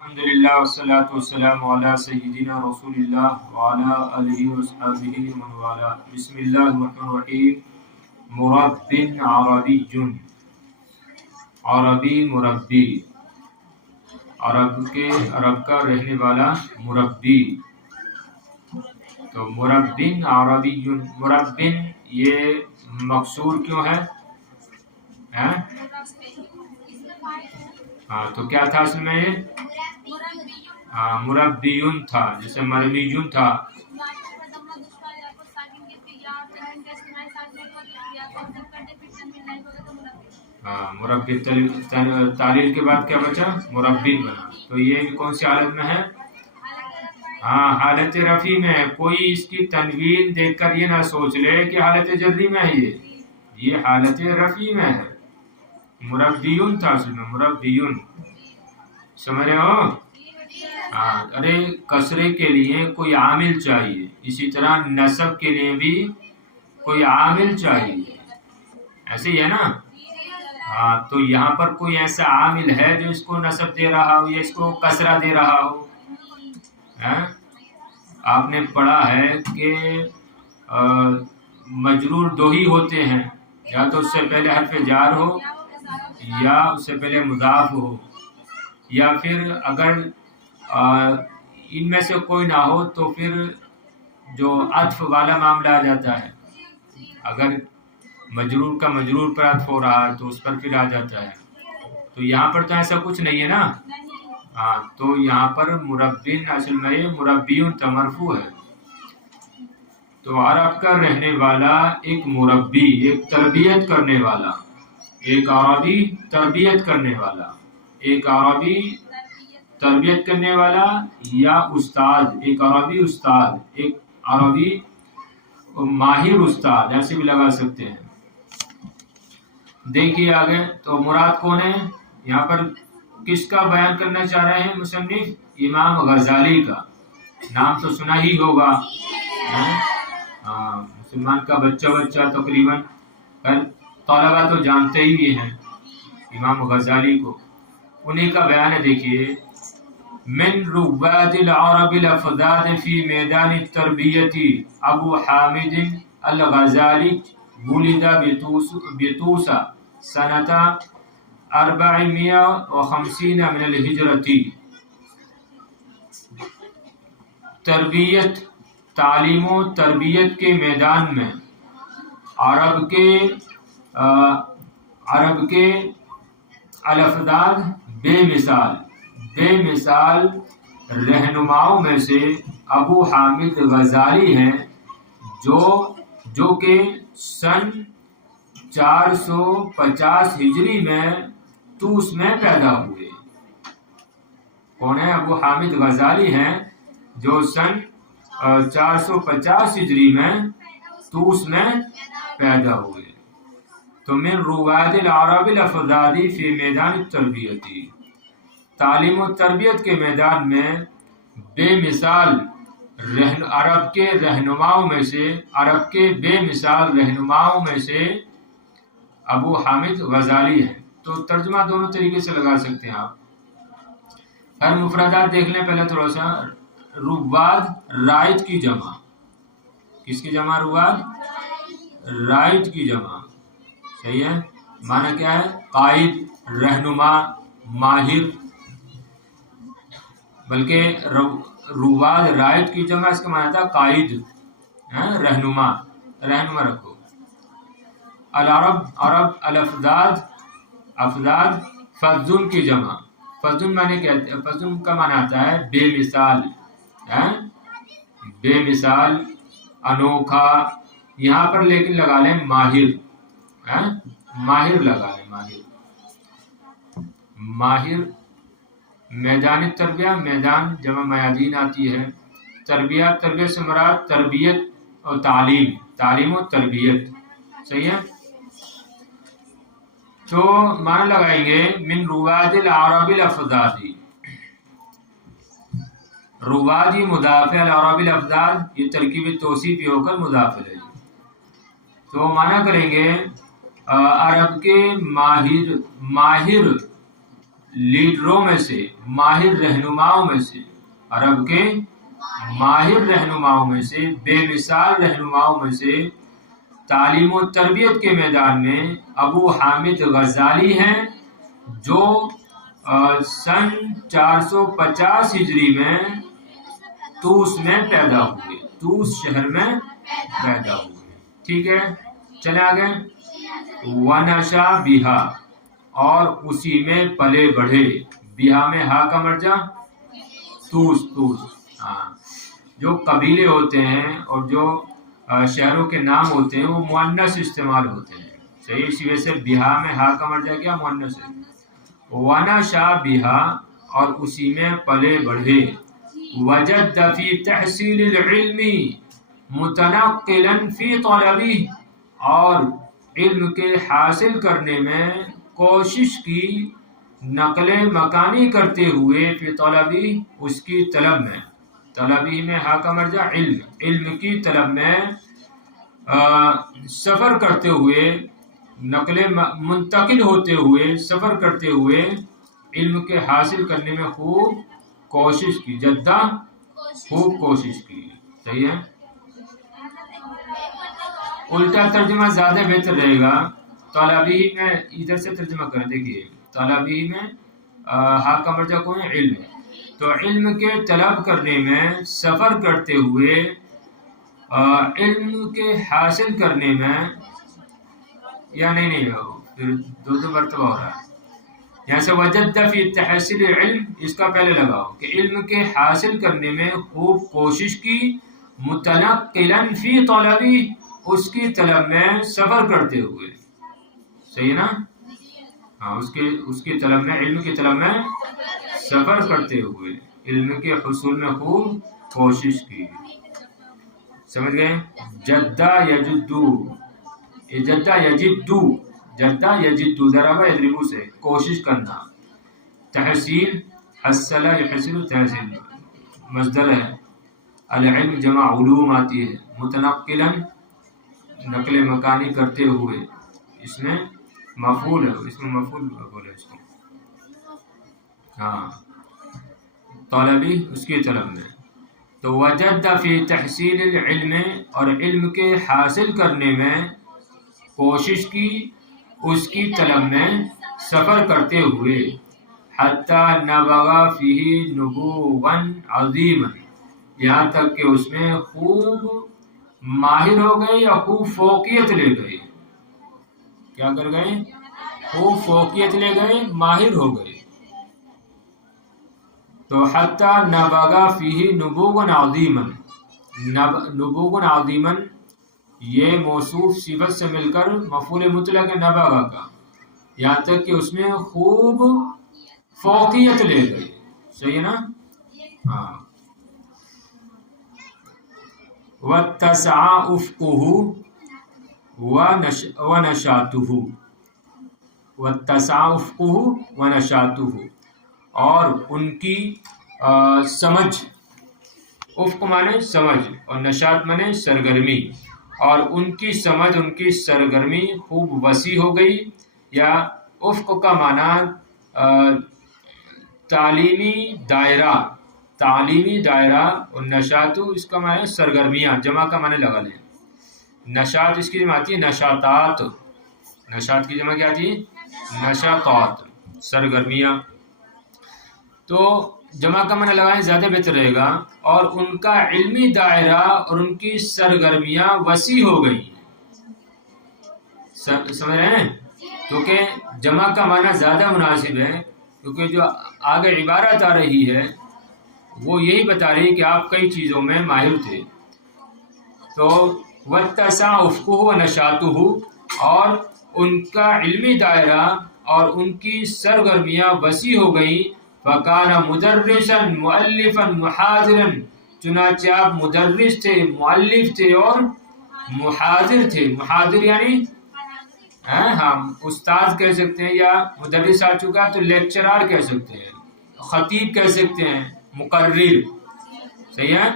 الحمدللہ والصلاة والسلام علی سیدنا رسول اللہ وعلی آلہ وصحبہ ومن والاه. بسم اللہ الرحمن الرحیم. مرب عربی، عربی مربی، عرب کا رہنے والا مربی. تو مربن عربی، مربن یہ مقصور کیوں ہے؟ ہاں تو کیا تھا اصل میں؟ یہ مربیون تھا، جیسے مرمیجون تھا. مربی تعلیل کے بعد کیا بچا؟ مربین بنا. تو یہ کون سی حالت میں ہے؟ حالت رفیع میں ہے. کوئی اس کی تنوین دیکھ کر یہ نہ سوچ لے کہ حالت جری میں ہے. یہ حالت رفیع میں ہے. مربیون تھا اصل میں، مربیون. سمجھ رہے ہو؟ ارے کسرے کے لیے کوئی عامل چاہیے، اسی طرح نصب کے لیے بھی کوئی عامل چاہیے. ایسے ہی ہے نا؟ تو یہاں پر کوئی ایسا عامل ہے جو اس کو نصب دے رہا ہو یا اس کو کسرہ دے رہا ہو. آپ نے پڑھا ہے کہ مجرور دو ہی ہوتے ہیں، یا تو اس سے پہلے حرف جار ہو یا اس سے پہلے مضاف ہو، یا پھر اگر ان میں سے کوئی نہ ہو تو پھر جو عطف والا معاملہ آ جاتا ہے. اگر مجرور کا مجرور پر عطف ہو رہا ہے تو اس پر پھر آ جاتا ہے. تو یہاں پر تو ایسا کچھ نہیں ہے نا. تو یہاں پر مربین اصل میں مربیون مرفوع ہے. تو عرب کا رہنے والا ایک مربی، ایک تربیت کرنے والا، ایک عربی تربیت کرنے والا، ایک عربی تربیت کرنے والا یا استاد، ایک عربی استاد، ایک عربی ماہر استاد، ایسے بھی لگا سکتے ہیں. دیکھیے آگے تو مراد کون ہے یہاں پر؟ کس کا بیان کرنا چاہ رہے ہیں مصنف؟ امام غزالی کا. نام تو سنا ہی ہوگا، مسلمان کا بچہ تقریباً طلبہ تو جانتے ہی ہیں امام غزالی کو. انہیں کا بیان ہے. دیکھیے، من رواد العرب الافداد فی میدان التربیت ابو حامد الغزالی ولد بطوسہ سنة 450 من الہجرتی. تربیت، تعلیم و تربیت کے میدان میں عرب کے الافداد بے مثال رہنماؤں میں سے ابو حامد غزالی ہیں، جو کہ سن 450 ہجری میں طوس میں پیدا ہوئے. کون ہے؟ ابو حامد غزالی ہیں جو سن 450 ہجری میں طوس میں پیدا ہوئے. تو من رواد العرب الافدادی فی میدان التربیتی، تعلیم و تربیت کے میدان میں بے مثال عرب کے بے مثال رہنماؤں میں سے ابو حامد غزالی ہے. تو ترجمہ دونوں طریقے سے لگا سکتے ہیں آپ. ہر مفردات دیکھ لیں پہلے تھوڑا سا. رواد رائد کی جمع. کس کی جمع؟ رواد رائد کی جمع. صحیح ہے. معنی کیا ہے؟ قائد، رہنما، ماہر. بلکہ رواد رائد کی جمع اس کا معنی تھا قائد، رہنما رکھو. العرب الافداد، افداد فضل کی جمع. فضل کا معنی آتا ہے بے مثال، بے مثال، انوکھا. یہاں پر لیکن لگا لیں ماہر، ماہر لگا لیں. ماہر. میدان تربیہ، میدان جمع میادین آتی ہے. تربیت سے مراد تربیت اور تعلیم و تربیت. صحیح ہے. تو معنی لگائیں گے من رواد العرب الافدادی. روادی مضاف ہے، العرب الافداد یہ ترکیب توصیفی ہو کر مضاف ہے. تو معنی کریں گے عرب کے ماہر لیڈروں میں سے، ماہر رہنماؤں میں سے، عرب کے ماہر رہنماؤں میں سے، بے مثال رہنماؤں میں سے تعلیم و تربیت کے میدان میں ابو حامد غزالی ہیں، جو سن 450 ہجری میں طوس میں پیدا ہوئے، طوس شہر میں پیدا ہوئے. ٹھیک ہے، چلے آگے. ونشا بیہا، اور اسی میں پلے بڑھے. بیہا میں ہا کا مرجع طوس. ہاں، جو قبیلے ہوتے ہیں اور جو شہروں کے نام ہوتے ہیں وہ مؤنث استعمال ہوتے ہیں. صحیح، اسی وجہ سے بیہا میں ہا کا مرجع کیا؟ مؤنث ہے. ونشا بیہا، اور اسی میں پلے بڑھے. وجد فی تحصیل العلم متنقلا فی طلبہ، اور علم کے حاصل کرنے میں کوشش کی، نقل مکانی کرتے ہوئے، فی طلبہ اس کی طلب میں. طلبی میں ہا کا مرجع علم، علم کی طلب میں سفر کرتے ہوئے، نقل منتقل ہوتے ہوئے، سفر کرتے ہوئے علم کے حاصل کرنے میں خوب کوشش کی. جدہ خوب کوشش کی. صحیح ہے. الٹا ترجمہ زیادہ بہتر رہے گا. طلبی میں ادھر سے ترجمہ کریں. دیکھیے، طلبی میں ہا کا مرجع کون ہے؟ علم. تو علم کے طلب کرنے میں، سفر کرتے ہوئے علم کے حاصل کرنے میں، یا نہیں پھر دو مرتبہ ہو رہا ہے. یہاں سے وجد فی تحصیل علم، اس کا پہلے لگاؤ کہ علم کے حاصل کرنے میں خوب کوشش کی، متنقلا فی طلبی اس کی طلب میں سفر کرتے ہوئے. صحیح ہے نا؟ ہاں، اس کی طلب میں، علم کی طلب میں سفر کرتے ہوئے علم کے حصول میں خوب کوشش کی. سمجھ گئے؟ جدہ یجدو، جدہ یجدو، جدہ یجدو ضربہ یضربو سے کوشش کرنا. تحصیل حصل یحصل، تحصیل مصدر ہے. العلم جمع علوم آتی ہے. متنقلا نقل مکانی کرتے ہوئے، اس میں مفعول ہے، اس میں مفعول بولے اس کو. ہاں، طلبی اس کی طلب میں. تو وجد فی تحصیل العلم، اور علم کے حاصل کرنے میں کوشش کی، اس کی طلب میں سفر کرتے ہوئے. حتی نبغ فیہ نبوغا عظیما، یہاں تک کہ اس میں خوب ماہر ہو گئے یا خوب فوقیت لے گئے. کیا کر گئے؟ خوب فوقیت لے گئے، ماہر ہو گئے. تو حتی نبغ فیہ نبوغا عظیما، نبوغا عظیما یہ موصوف صفت سے مل کر مفعول مطلق ہے نبغ کا، یہاں تک کہ اس میں خوب فوقیت لے گئے. صحیح ہے نا؟ ہاں. واتسع افقہ ونشاطہ، واتسع افقہ ونشاطہ، اور ان کی سمجھ، افق مانے سمجھ اور نشاط مانے سرگرمی، اور ان کی سمجھ، ان کی سرگرمی خوب وسیع ہو گئی. یا افق کا معنی تعلیمی دائرہ، تعلیمی دائرہ، اور نشاط اس کا معنی سرگرمیاں، جمع کا معنی لگا لیں. نشاط اس کی جمع آتی ہے نشاطات، نشاط کی جمع کیا آتی ہے؟ نشاطات، سرگرمیاں. تو جمع کا معنی لگائیں زیادہ بہتر رہے گا. اور ان کا علمی دائرہ اور ان کی سرگرمیاں وسیع ہو گئی. سمجھ رہے ہیں؟ کیونکہ جمع کا معنی زیادہ مناسب ہے، کیونکہ جو آگے عبارت آ رہی ہے وہ یہی بتا رہی ہے کہ آپ کئی چیزوں میں ماہر تھے. تو واتسع افقہ ونشاطہ، اور ان کا علمی دائرہ اور ان کی سرگرمیاں وسیع ہو گئی. فکان مدرسا مؤلفا محاضرا، چنانچہ آپ مدرس تھے، مؤلف تھے اور محاضر تھے. محاضر یعنی ہم استاد کہہ سکتے ہیں، یا مدرس آ چکا تو لیکچرار کہہ سکتے ہیں، خطیب کہہ سکتے ہیں، مقرر. صحیح ہے؟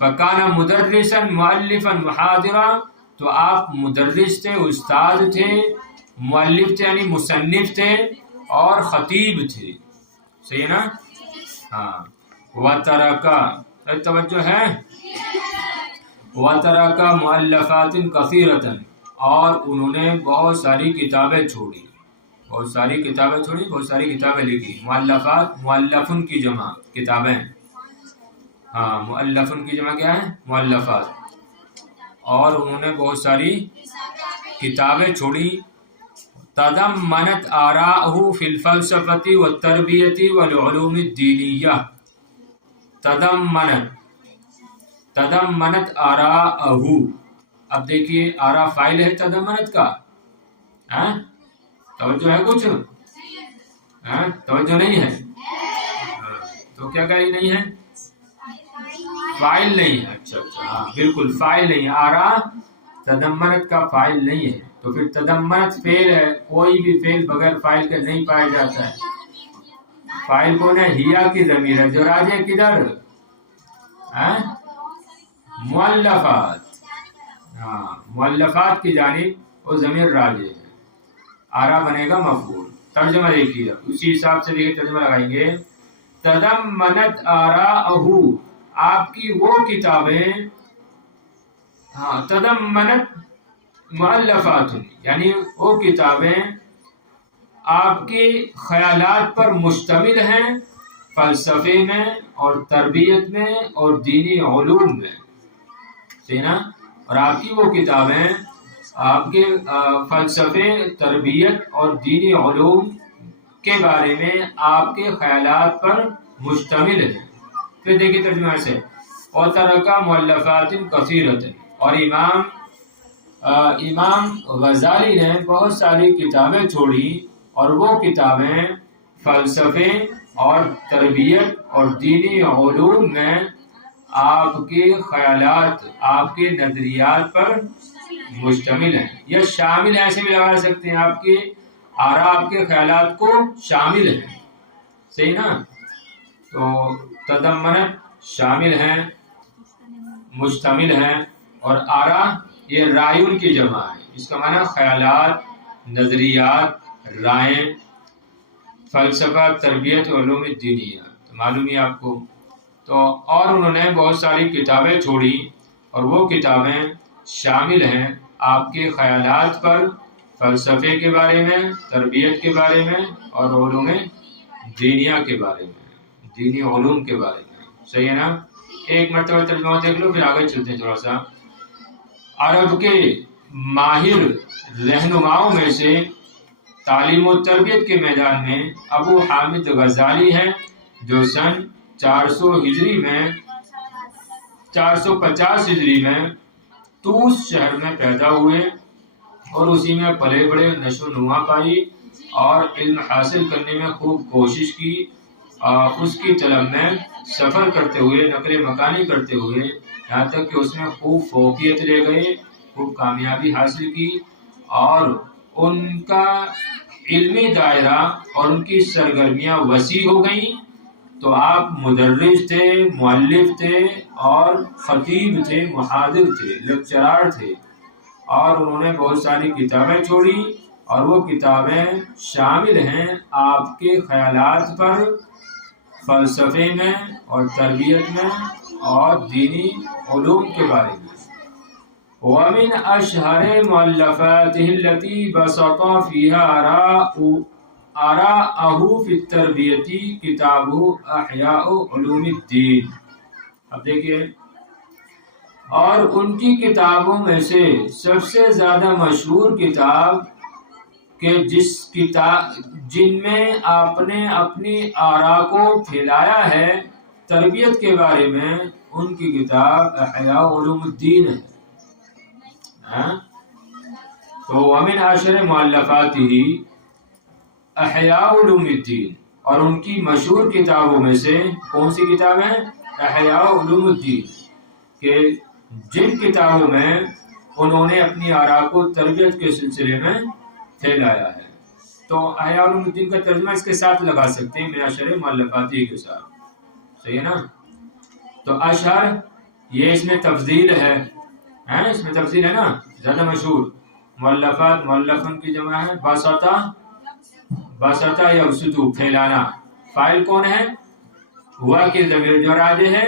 فکان مدرسا مؤلفا محاضرا، تو آپ مدرس تھے، استاد تھے، مؤلف تھے یعنی مصنف تھے، اور خطیب تھے. صحیح ہے نا؟ ہاں وترکا، توجہ ہے، وترکا مؤلفات کثیرۃ، اور انہوں نے بہت ساری کتابیں چھوڑی، بہت ساری کتابیں چھوڑی، بہت ساری کتابیں لکھی. مؤلفات، مؤلفن کی جمع کتابیں، ہاں مؤلفن کی جمع کیا ہے؟ مؤلفات. اور انہوں نے بہت ساری کتابیں چھوڑی. تضمنت آراءہ فی الفلسفۃ والتربیۃ والعلوم الدینیہ. تضمنت آراءہ، اب دیکھیے آراء فاعل ہے تضمنت کا، توجہ ہے کچھ؟ توجہ نہیں ہے؟ تو کیا کہی نہیں ہے؟ فاعل نہیں ہے. اچھا ہاں بالکل فاعل نہیں ہے، آراء تضمنت کا فاعل نہیں ہے. تو پھر تضمنت فعل ہے، کوئی بھی فعل بغیر فاعل کے نہیں پایا جاتا ہے. فاعل کون ہے؟ ہیا کی ضمیر ہے جو راجع کدھر؟ مؤلفات، ہاں مؤلفات کی جانب وہ ضمیر راجع ہے. آراء بنے گا مفعول. ترجمہ دیکھیے، اسی حساب سے دیکھیے ترجمہ لگائیں گے. تضمنت آراءہ، آپ کی وہ کتابیں، ہاں تضمنت مؤلفات، یعنی وہ کتابیں آپ کے خیالات پر مشتمل ہیں، فلسفے میں اور تربیت میں اور دینی علوم میں، صحیح نا؟ اور آپ کی وہ کتابیں آپ کے فلسفے، تربیت اور دینی علوم کے بارے میں آپ کے خیالات پر مشتمل ہے. پھر دیکھیے ترجمہ سے، اور ترکا مؤلفات کثیرۃ، اور امام غزالی نے بہت ساری کتابیں چھوڑی، اور وہ کتابیں فلسفے اور تربیت اور دینی علوم میں آپ کے خیالات، آپ کے نظریات پر مشتمل ہیں، یا شامل ہیں، ایسے بھی لگا سکتے ہیں. آپ کے آراء آپ کے خیالات کو شامل ہیں، صحیح نا؟ تو تضمنت شامل ہیں، مشتمل ہیں، اور آراء یہ رائن کی جمع ہے. اس کا معنی خیالات، نظریات، رائیں، فلسفہ، تربیت اور علوم دینیہ. تو معلوم ہے آپ کو. تو اور انہوں نے بہت ساری کتابیں چھوڑی، اور وہ کتابیں شامل ہیں آپ کے خیالات پر، فلسفے کے بارے میں، تربیت کے بارے میں، اور علوم دینیہ کے بارے میں، دینی علوم کے بارے میں. صحیح ہے نا؟ ایک مرتبہ ترجمہ دیکھ لو، پھر آگے چلتے ہیں تھوڑا سا. عرب کے ماہر رہنماؤں میں سے تعلیم و تربیت کے میدان میں ابو حامد غزالی ہیں، جو سن 450 ہجری میں طوس شہر میں پیدا ہوئے، اور اسی میں پلے بڑے، نشو و نما پائی، اور علم حاصل کرنے میں خوب کوشش کی. اس کی طلب میں سفر کرتے ہوئے، نقل مکانی کرتے ہوئے، یہاں تک کہ اس میں خوب فوقیت لے گئے، خوب کامیابی حاصل کی، اور ان کا علمی دائرہ اور ان کی سرگرمیاں وسیع ہو گئیں. تو آپ مدرس تھے، مؤلف تھے، اور خطیب تھے، محاضر تھے، لیکچرار تھے. اور انہوں نے بہت ساری کتابیں چھوڑی، اور وہ کتابیں شامل ہیں آپ کے خیالات پر، فلسفے میں اور تربیت میں اور دینی علوم کے بارے میں. ومن اشہر مؤلفاته التي بسط فيها آراءه في التربیت کتاب احیاء علوم الدین. اب دیکھیے، اور ان کی کتابوں میں سے سب سے زیادہ مشہور کتاب جن میں آپ نے اپنی آراء کو پھیلایا ہے تربیت کے بارے میں، ان کی کتاب احیاء علوم الدین ہے. تو ومن اشہر مؤلفاتہ احیاء علوم الدین، اور ان کی مشہور کتابوں میں سے کون سی کتاب ہے؟ احیاء علوم الدین، کہ جن کتابوں میں انہوں نے اپنی آراء کو تربیت کے سلسلے میں پھیلایا ہے. تو احیاء علوم الدین کا ترجمہ اس کے ساتھ لگا سکتے ہیں، من اشہر مؤلفاتہ کے ساتھ. صحیح ہے نا؟ تو اشہر یہ اس میں تفضیل ہے، اس میں تفضیل ہے نا، زیادہ مشہور. مؤلفات، مؤلفن کی جمع ہے. بسطہ یبسطو، پھیلانا، فائل کون ہے؟ ہوا کی ضمیر جو راجع ہے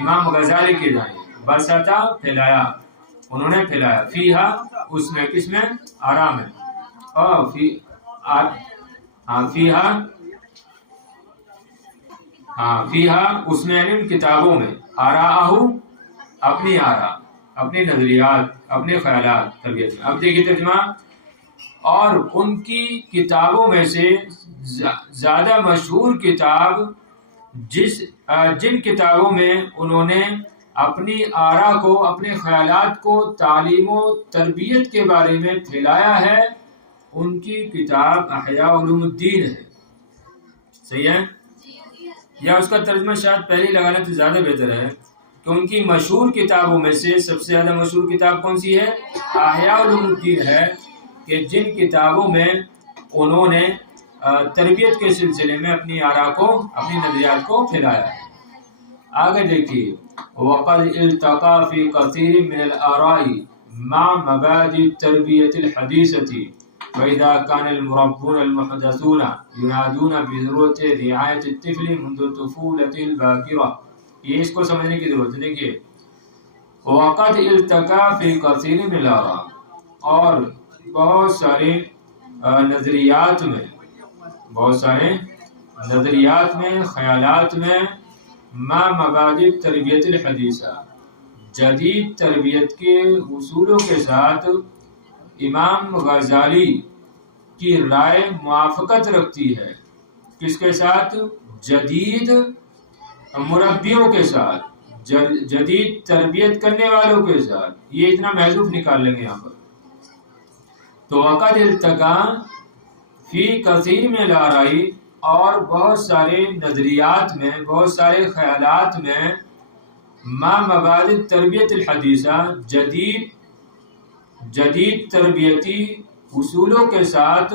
امام غزالی کی جانب، بسطا پھیلایا، انہوں نے پھیلایا، فیہا اس میں، کس میں؟ آرا میں، اور فیہا اس میں یعنی کتابوں میں، آراہو اپنی آرا، اپنی نظریات، اپنے خیالات طبیعت میں۔ اب دیکھیے ترجمہ، اور ان کی کتابوں میں سے زیادہ مشہور کتاب جن کتابوں میں انہوں نے اپنی آرا کو، اپنے خیالات کو تعلیم و تربیت کے بارے میں پھیلایا ہے، ان کی کتاب احیاء علوم الدین ہے۔ صحیح ہے؟ یا اس کا ترجمہ شاید پہلے لگانا تو زیادہ بہتر ہے کہ ان کی مشہور کتابوں میں سے سب سے زیادہ مشہور کتاب کون سی ہے؟ احیاء علوم الدین ہے، کہ جن کتابوں میں انہوں نے تربیت کے سلسلے میں اپنی آرا کو، اپنی نظریات کو پھیلایا ہے۔ آگے دیکھیے، وقد التقى في كثير من الآراء مع مبادئ التربية الحديثة فإذا كان المربون المحدثون ينادون بضرورة رعاية الطفل منذ طفولته الباكرة۔ یہ اس کو سمجھنے کی ضرورت ہے۔ دیکھیے، وقد التقى في كثير من الآراء، اور بہت سارے نظریات میں، خیالات میں، ما مبادئ تربیت الحدیثہ، جدید تربیت کے اصولوں کے ساتھ امام غزالی کی رائے موافقت رکھتی ہے۔ کس کے ساتھ؟ جدید مربیوں کے ساتھ، جدید تربیت کرنے والوں کے ساتھ۔ یہ اتنا محذوف نکال لیں گے یہاں پر۔ تو وقد التقى فی کثیر من الآراء، اور بہت سارے نظریات میں، بہت سارے خیالات میں، ما مبادئ تربیت الحدیثہ، جدید تربیتی اصولوں کے ساتھ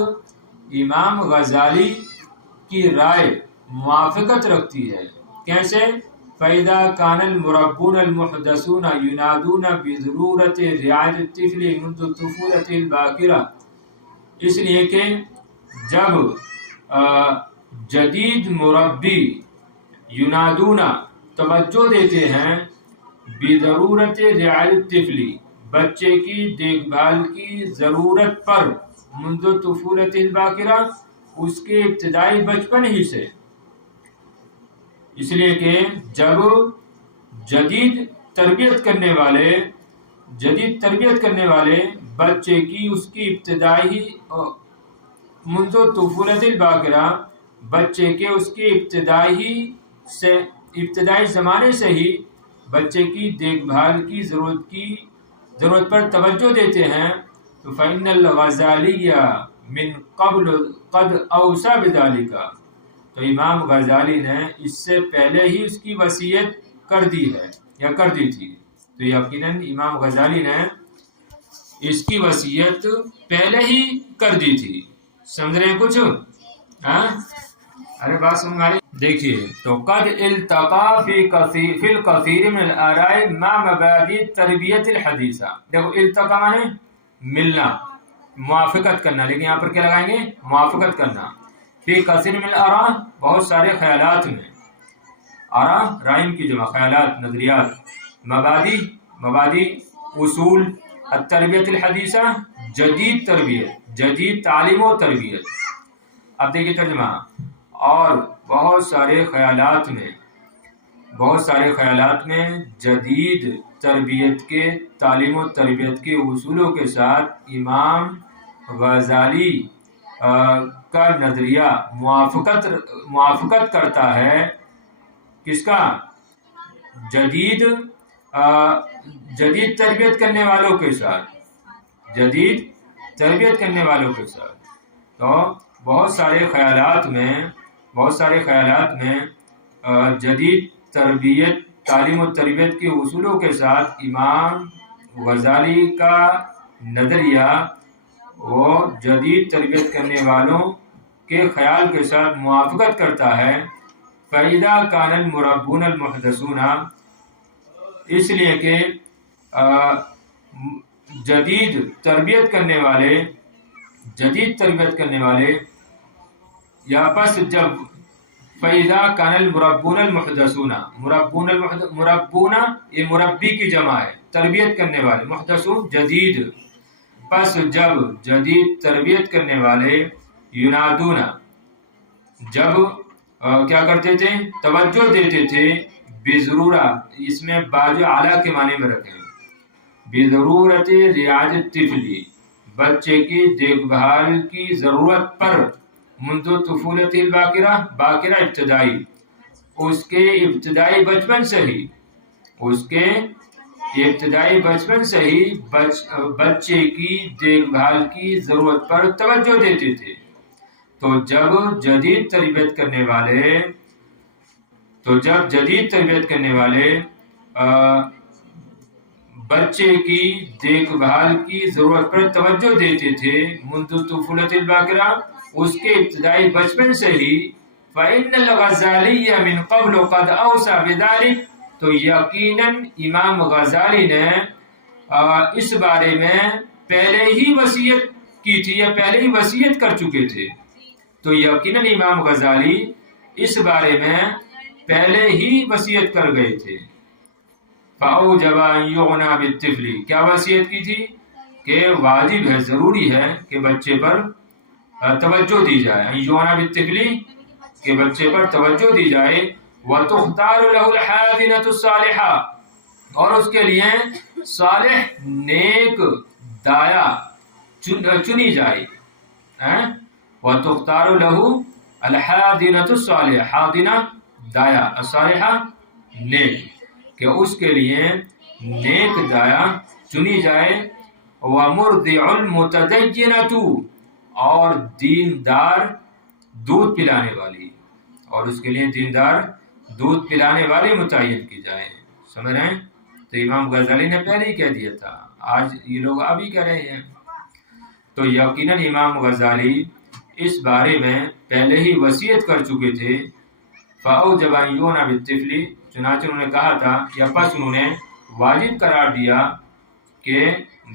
امام غزالی کی رائے موافقت رکھتی ہے۔ کیسے؟ فَإِذَا كَانَ الْمُرَبُّونَ الْمُحْدَثُونَ يُنَادُونَ بِضَرُورَةِ رِعَايَةِ الطِّفْلِ مُنذ طُفُولَتِهِ الْبَاكِرَةِ، اس لیے کہ جب جدید مربی یونادون توجہ دیتے ہیں، بضرورت رعایت الطفل، بچے کی دیکھ بھال کی ضرورت پر، منذ طفولت الباکرہ، اس کے ابتدائی بچپن ہی سے، اس لیے کہ جب جدید تربیت کرنے والے بچے کی اس کی ابتدائی، منذ طفولت الباکرہ، بچے کے اس کے ابتدائی زمانے سے ہی بچے کی دیکھ بھال کی ضرورت پر توجہ دیتے ہیں، تو فإن الغزالی من قبل قد اوصى بذلك، تو امام غزالی نے اس سے پہلے ہی اس کی وصیت کر دی ہے یا کر دی تھی۔ تو یقیناً امام غزالی نے اس کی وصیت پہلے ہی کر دی تھی۔ سمجھ رہے ہیں کچھ؟ ارے بات سمجھ آ رہی؟ دیکھیے، تو قد التقى فی الکثیر من الآراء مع مبادئ تربیت الحدیثہ۔ دیکھو، التقى مانے ملنا، موافقت کرنا، لیکن یہاں پر کیا لگائیں گے؟ موافقت کرنا۔ فی کثیر من الآراء، بہت سارے خیالات میں، آراء رائم کی جمع، خیالات، نظریات، مبادی اصول، التربیت الحدیثہ، جدید تربیت، جدید تعلیم و تربیت۔ اب دیکھیے ترجمہ، اور بہت سارے خیالات میں جدید تربیت کے، تعلیم و تربیت کے اصولوں کے ساتھ امام غزالی کا نظریہ موافقت کرتا ہے۔ کس کا؟ جدید تربیت کرنے والوں کے ساتھ، جدید تربیت کرنے والوں کے ساتھ۔ تو بہت سارے خیالات میں جدید تربیت، تعلیم و تربیت کے اصولوں کے ساتھ امام غزالی کا نظریہ وہ جدید تربیت کرنے والوں کے خیال کے ساتھ موافقت کرتا ہے۔ فَإِذَا كَانَ الْمُرَبُّونَ الْمُحْدَثُونَ، اس لیے کہ جدید تربیت کرنے والے یا پس جب فَإِذَا كَانَ الْمُرَبُّونَ الْمُحْدَثُونَ مربون یہ مربی کی جمع ہے، تربیت کرنے والے، محدثون جدید، پس جب جدید تربیت کرنے والے ینادون جب کیا کرتے تھے، توجہ دیتے تھے، بضرورہ اس میں باجو اعلیٰ کے معنی میں رکھیں، بضرورت رعایت طفل بچے کی دیکھ بھال کی ضرورت پر، منذ طفولت الباکرہ باکرہ ابتدائی، اس کے ابتدائی بچپن سے ہی، اس کے ابتدائی بچپن سے ہی بچے کی دیکھ بھال کی ضرورت پر توجہ دیتے تھے۔ تو جب جدید تربیت کرنے والے بچے کی دیکھ بھال کی ضرورت پر توجہ دیتے تھے، منذ طفولت الباکرہ اس کے ابتدائی بچپن سے ہی، فإن الغزالی من قبل قد اوصى بذلك، تو یقیناً امام غزالی نے اس بارے میں پہلے ہی وصیت کی تھی یا پہلے ہی وصیت کر چکے تھے، تو یقیناً امام غزالی اس بارے میں پہلے ہی وصیت کر گئے تھے۔ فَأَوْجَبَ أَن يُعْنَى بِالطِّفْلِ، کیا وصیت کی تھی کہ واجب ہے، ضروری ہے کہ بچے پر توجہ دی جائے، أَن يُعْنَى بِالطِّفْلِ کہ بچے پر توجہ دی جائے، وَتُخْتَارُ لَهُ الْحَاضِنَةُ الصَّالِحَةُ اور اس کے لیے صالح نیک دایا چنی جائے، وَتُخْتَارُ لَهُ الْحَاضِنَةُ الصَّالِحَةُ، حاضنہ دایا، الصالحہ نیک، کہ اس کے لیے نیک دایا چنی جائے، وَمُرْضِعُ الْمُتَدَيِّنَةُ اور دیندار دودھ پلانے والی، اور اس کے لیے دیندار دودھ پلانے والی متعین کی جائے، سمجھ رہے ہیں؟ تو امام غزالی نے پہلے ہی کہہ دیا تھا، آج یہ لوگ ابھی کہہ رہے ہیں۔ تو یقیناً امام غزالی اس بارے میں پہلے ہی وصیت کر چکے تھے، فَأَوْجَبَ أَن يُعْنَى بِالطِّفْلِ چنانچہ انہوں نے کہا تھا یا پس انہوں نے واجب قرار دیا کہ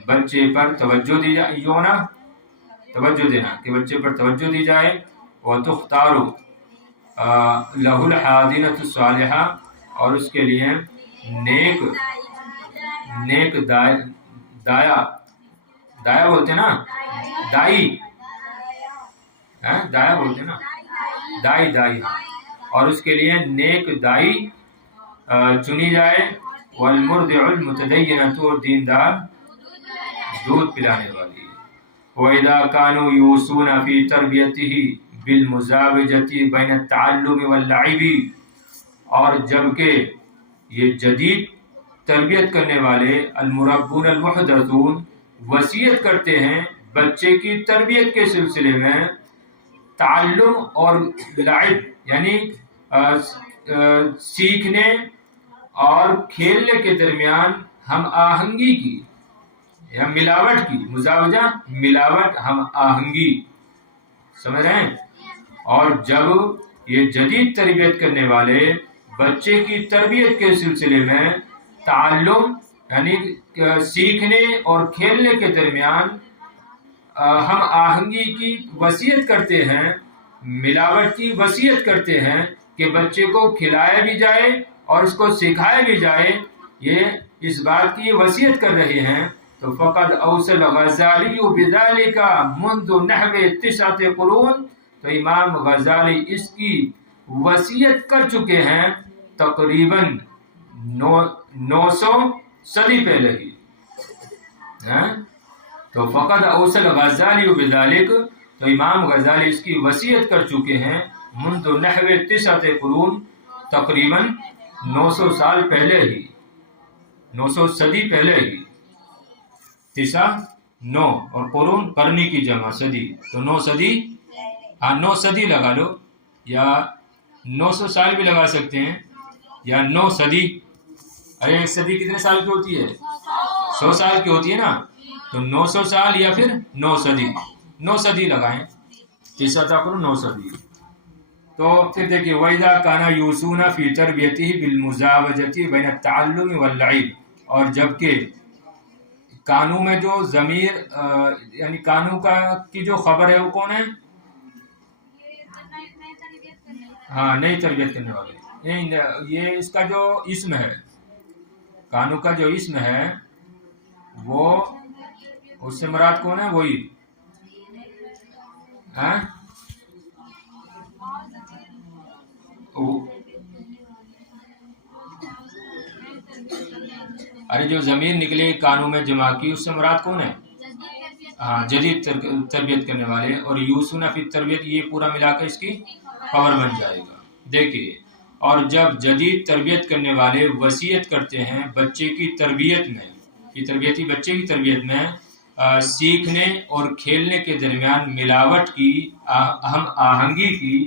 بچے پر توجہ دی جائے، یونا توجہ دینا، کہ بچے پر توجہ دی جائے، وَتُخْتَارُ لَهُ الْحَاضِنَةُ الصَّالِحَةُ اور اس کے لیے نیک دایا بولتے نا، دایا بولتے نا، دائی اور اس کے لیے نیک دائی چنی جائے، والمرضع المتدینۃ اور دیندار دودھ پلانے والی، وَإِذَا كَانُوا يُوصُونَ فِي تَرْبِيَتِهِ بِالْمُزَاوَجَةِ بَيْنَ التَّعَلُّمِ وَاللَّعِبِ اور جبکہ یہ جدید تربیت کرنے والے المربون المحدثون وصیت کرتے ہیں بچے کی تربیت کے سلسلے میں تعلم اور لعب یعنی سیکھنے اور کھیلنے کے درمیان ہم آہنگی کی یا ملاوٹ کی، مزاوجہ ملاوٹ، ہم آہنگی، سمجھ رہے ہیں؟ اور جب یہ جدید تربیت کرنے والے بچے کی تربیت کے سلسلے میں تعلم یعنی سیکھنے اور کھیلنے کے درمیان ہم آہنگی کی وصیت کرتے ہیں، ملاوٹ کی وصیت کرتے ہیں کہ بچے کو کھلایا بھی جائے اور اس کو سکھایا بھی جائے، یہ اس بات کی وصیت کر رہے ہیں، تو فقد اوصل غزالی بذلك منذ نحو 9 قرون، تو امام غزالی اس کی وصیت کر چکے ہیں تقریباً 900 صدی پہلے ہی، تو فقد اوصل غزالی بذلك، تو امام غزالی اس کی وصیت کر چکے ہیں منذ نحو 9 قرون، تقریباً 900 سال پہلے ہی، 900 صدی پہلے ہی، 9 اور قرون قرنی کی جمع صدی، تو 9 صدی، 9 صدی لگا لو، یا 900 سال بھی لگا سکتے ہیں، یا 9 صدی، ارے ایک صدی کتنے سال کی ہوتی ہے؟ 100 سال کی ہوتی ہے نا، تو 900 سال یا پھر 9 صدی، 9 صدی لگائیں، 9 صدی۔ تو پھر دیکھیے وَإِذَا كَانَ يُوصُونَ فِي تَرْبِيَتِهِ بِالْمُزَاوَجَةِ بَيْنَ التَّعَلُّمِ وَاللَّعِبِ اور جبکہ کانو میں جو ضمیر یعنی کانو کا کی جو خبر ہے وہ کون ہے؟ ہاں نئی تربیت کرنے والے، نہیں یہ اس کا جو اسم ہے، کانو کا جو اسم ہے وہ اس سے مراد کون ہے؟ وہی ہاں ارے جو ضمیر نکلے کانوں میں جمع کی اس سے مراد کون ہے؟ ہاں جدید تربیت کرنے والے، اور یوسون فی تربیت یہ پورا ملا کر اس کی خبر بن جائے گا۔ دیکھیے، اور جب جدید تربیت کرنے والے وصیت کرتے ہیں بچے کی تربیت میں، بچے کی تربیت میں سیکھنے اور کھیلنے کے درمیان ملاوٹ کی، ہم آہنگی کی،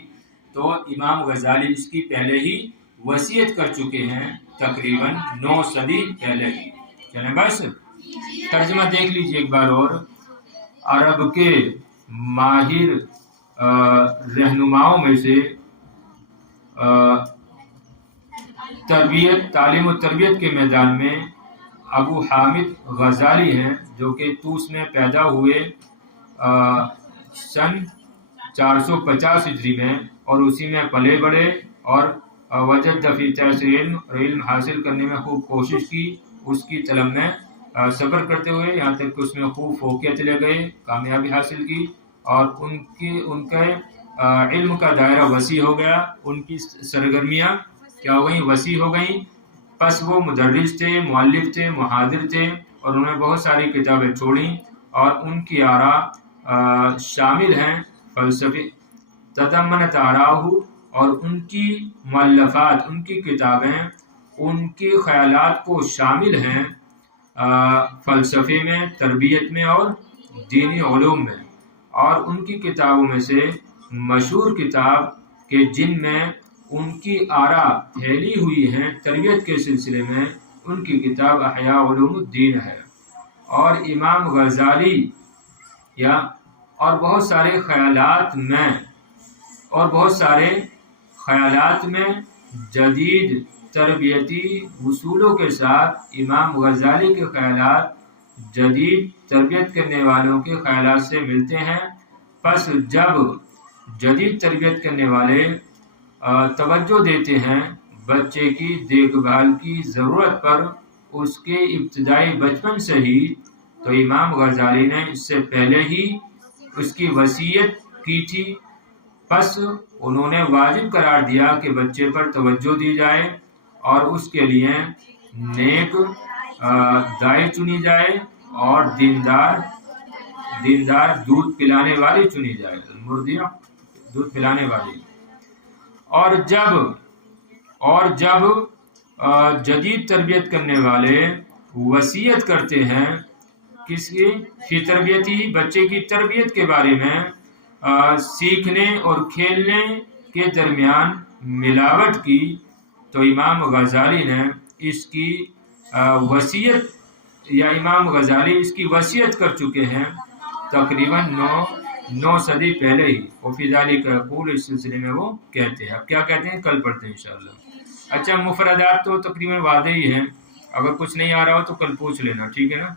تو امام غزالی اس کی پہلے ہی وصیت کر چکے ہیں، تقریباً 9 صدی پہلے ہی۔ چلیں بس ترجمہ دیکھ لیجیے ایک بار اور۔ عرب کے ماہر رہنماؤں میں سے تعلیم و تربیت کے میدان میں ابو حامد غزالی ہیں، جو کہ طوس میں پیدا ہوئے سن 450 ہجری میں، اور اسی میں پلے بڑھے، اور وجد فی تحصیل اور علم حاصل کرنے میں خوب کوشش کی، اس کی طلب میں صبر کرتے ہوئے یہاں تک کہ اس میں خوب فوقیت لے گئے، کامیابی حاصل کی، اور ان کے علم کا دائرہ وسیع ہو گیا، ان کی سرگرمیاں کیا ہو گئیں؟ وسیع ہو گئیں۔ پس وہ مدرس تھے، مؤلف تھے، محاضر تھے، اور انہوں نے بہت ساری کتابیں چھوڑیں، اور ان کی آراء شامل ہیں فلسفی تضمنت آراءہ، اور ان کی مؤلفات، ان کی کتابیں ان کے خیالات کو شامل ہیں فلسفے میں، تربیت میں اور دینی علوم میں۔ اور ان کی کتابوں میں سے مشہور کتاب کے جن میں ان کی آراء پھیلی ہوئی ہیں تربیت کے سلسلے میں، ان کی کتاب احیاء علوم الدین ہے۔ اور امام غزالی اور بہت سارے خیالات میں جدید تربیتی اصولوں کے ساتھ امام غزالی کے خیالات جدید تربیت کرنے والوں کے خیالات سے ملتے ہیں۔ پس جب جدید تربیت کرنے والے توجہ دیتے ہیں بچے کی دیکھ بھال کی ضرورت پر اس کے ابتدائی بچپن سے ہی، تو امام غزالی نے اس سے پہلے ہی اس کی وصیت کی تھی، پس انہوں نے واجب قرار دیا کہ بچے پر توجہ دی جائے، اور اس کے لیے نیک دائی چنی جائے، اور دیندار دودھ پلانے والی چنی جائے، مردیاں دودھ پلانے والی۔ اور جب جدید تربیت کرنے والے وصیت کرتے ہیں کس کی؟ فی تربیتی، بچے کی تربیت کے بارے میں، سیکھنے اور کھیلنے کے درمیان ملاوٹ کی، تو امام غزالی نے اس کی وصیت کر چکے ہیں تقریباً 9 صدی پہلے ہی۔ وفی ذالک یقول، اس سلسلے میں وہ کہتے ہیں۔ اب کیا کہتے ہیں کل پڑھتے ہیں انشاءاللہ۔ اچھا، مفردات تو تقریباً واضح ہی ہیں، اگر کچھ نہیں آ رہا ہو تو کل پوچھ لینا، ٹھیک ہے نا۔